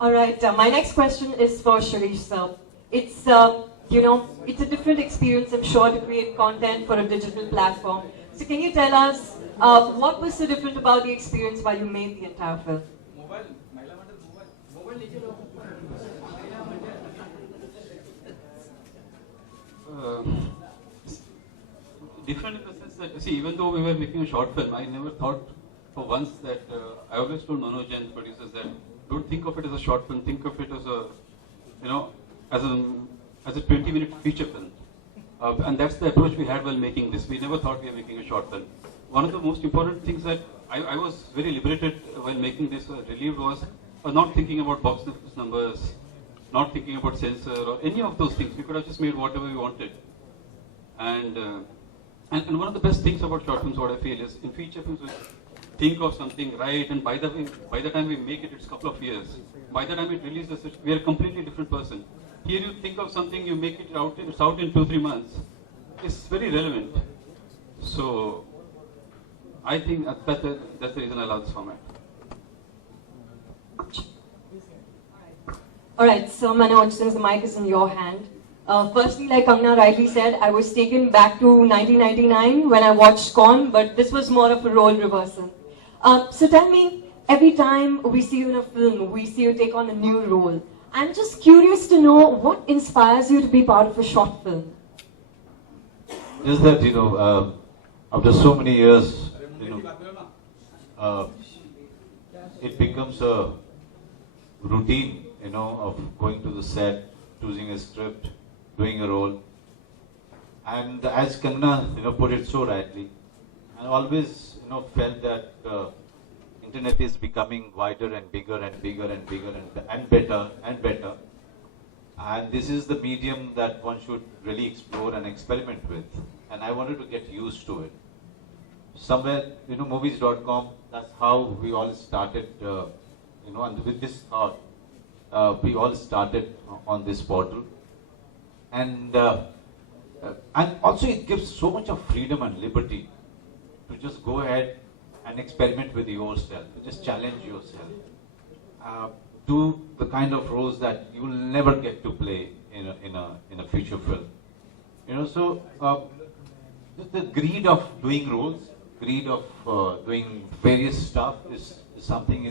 All right, my next question is for Shirish sir. It's, it's a different experience, I'm sure, to create content for a digital platform. So can you tell us what was so different about the experience while you made the entire film? Uh, Different in the sense that, see, even though we were making a short film, I never thought for once that, I always told Manoj and producers that don't think of it as a short film, think of it as a, as a 20-minute feature film. And that's the approach we had while making this. We never thought we were making a short film. One of the most important things that I was very liberated while making this, relieved was not thinking about box office numbers, not thinking about censor or any of those things. We could have just made whatever we wanted. And one of the best things about short films, what I feel, is in feature films, we think of something, right, and by the time we make it, it's a couple of years. By the time it releases, we are a completely different person. Here you think of something, you make it out, it's out in 2-3 months. It's very relevant. So, I think that's the reason I love this format. Alright, so Manoj, since the mic is in your hand, firstly, like Kangana rightly said, I was taken back to 1999 when I watched Con, but this was more of a role reversal. So tell me, every time we see you in a film, we see you take on a new role. I'm just curious to know what inspires you to be part of a short film. Just that, after so many years, it becomes a routine, of going to the set, choosing a script, doing a role. And as Kangana, put it so rightly, I always, felt that internet is becoming wider and bigger and bigger and bigger and better and better. And this is the medium that one should really explore and experiment with. And I wanted to get used to it. Somewhere, movies.com, that's how we all started, and with this thought, we all started on this portal. And also it gives so much of freedom and liberty to just go ahead and experiment with yourself, to just challenge yourself. Do the kind of roles that you will never get to play in a feature film. So the greed of doing roles, greed of doing various stuff is something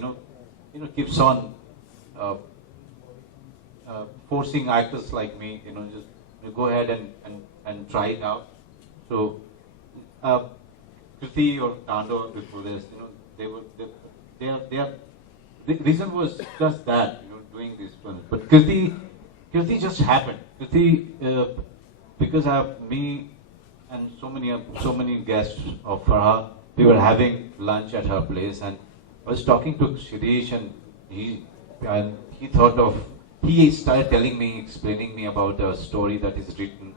keeps on forcing actors like me, just go ahead and try it out. So KRITI or Tando before this, the reason was just that, doing these films. But KRITI just happened. KRITI, because I have me and so many guests of her, we were having lunch at her place, and I was talking to Shirish, and he started telling me, explaining me about a story that is written,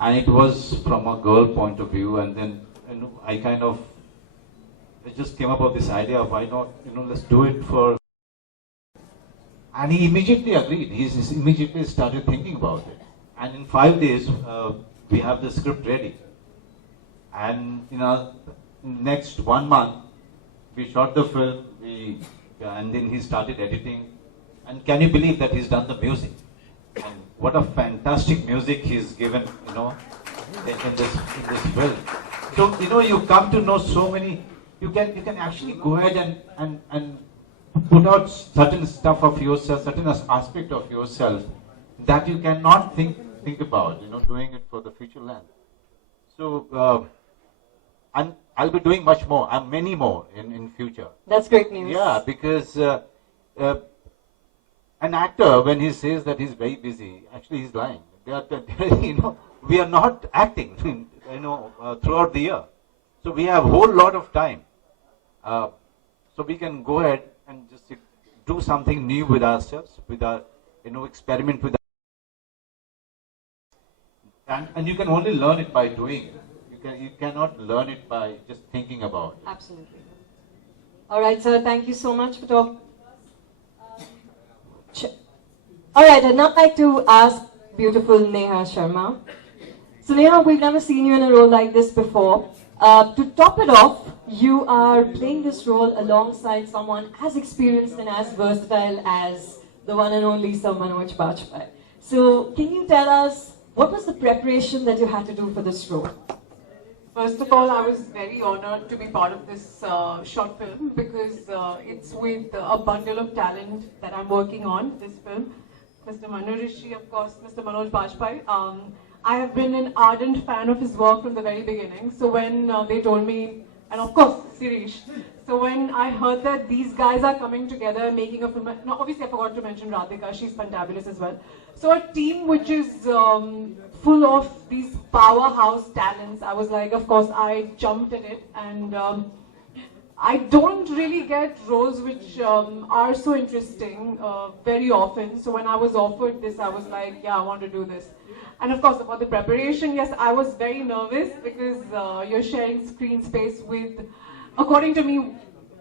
and it was from a girl point of view, and then I just came up with this idea of why not, let's do it for. And he immediately agreed. He immediately started thinking about it. And in 5 days, we have the script ready. And next 1 month, we shot the film, and then he started editing. And can you believe that he's done the music? And what a fantastic music he's given, in this film. So, you come to know so many. You can actually go ahead and put out certain stuff of yourself, certain aspect of yourself that you cannot think about, doing it for the future land. So, and I'll be doing much more, and many more in future. That's great news. Yeah, because an actor, when he says that he's very busy, actually he's lying. We are not acting, throughout the year. So we have a whole lot of time. So we can go ahead and just do something new with ourselves, with our, experiment with. And you can only learn it by doing it. You cannot learn it by just thinking about it. Absolutely. All right, sir. Thank you so much for talking. All right, I'd now like to ask beautiful Neha Sharma. So Neha, we've never seen you in a role like this before. To top it off, you are playing this role alongside someone as experienced and as versatile as the one and only Sir Manoj Bajpai. So, can you tell us what was the preparation that you had to do for this role? First of all, I was very honored to be part of this short film because it's with a bundle of talent that I'm working on, this film. Mr. Manoj, of course, Mr. Manoj Bajpai. I have been an ardent fan of his work from the very beginning. So when they told me, and of course, Shirish. So when I heard that these guys are coming together making a film, no, obviously I forgot to mention Radhika, she's fantabulous as well. So a team which is full of these powerhouse talents, I was like, of course, I jumped at it. And I don't really get roles which are so interesting very often. So when I was offered this, I was like, yeah, I want to do this. And of course, about the preparation, yes, I was very nervous because you're sharing screen space with, according to me,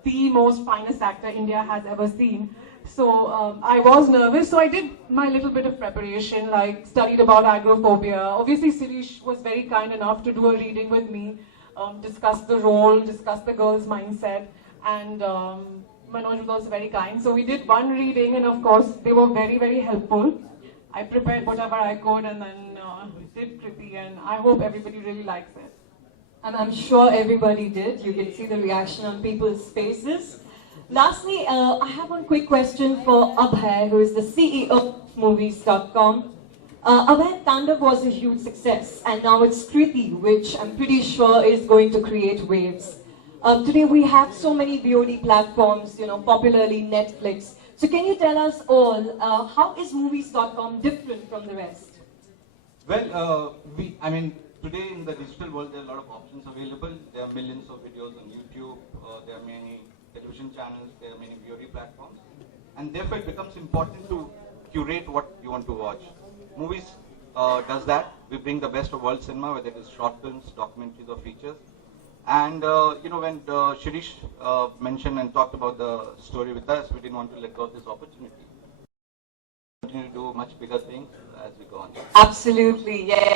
the most finest actor India has ever seen. So I was nervous, so I did my little bit of preparation, like studied about agoraphobia. Obviously, Shirish was very kind enough to do a reading with me, discuss the role, discuss the girl's mindset, and Manoj was also very kind. So we did one reading, and of course, they were very, very helpful. I prepared whatever I could and then did KRITI, and I hope everybody really likes it. And I'm sure everybody did. You can see the reaction on people's faces. Lastly, I have one quick question for Abhay, who is the CEO of Movies.com. Abhay, Tandav was a huge success, and now it's KRITI, which I'm pretty sure is going to create waves. Today we have so many VOD platforms, popularly Netflix. So can you tell us all, how is Movies.com different from the rest? Well, today in the digital world, there are a lot of options available. There are millions of videos on YouTube. There are many television channels. There are many VOD platforms. And therefore, it becomes important to curate what you want to watch. Movies does that. We bring the best of world cinema, whether it is short films, documentaries, or features. And when Shirish mentioned and talked about the story with us, we didn't want to let go of this opportunity. We continue to do much bigger things as we go on. Absolutely, yeah.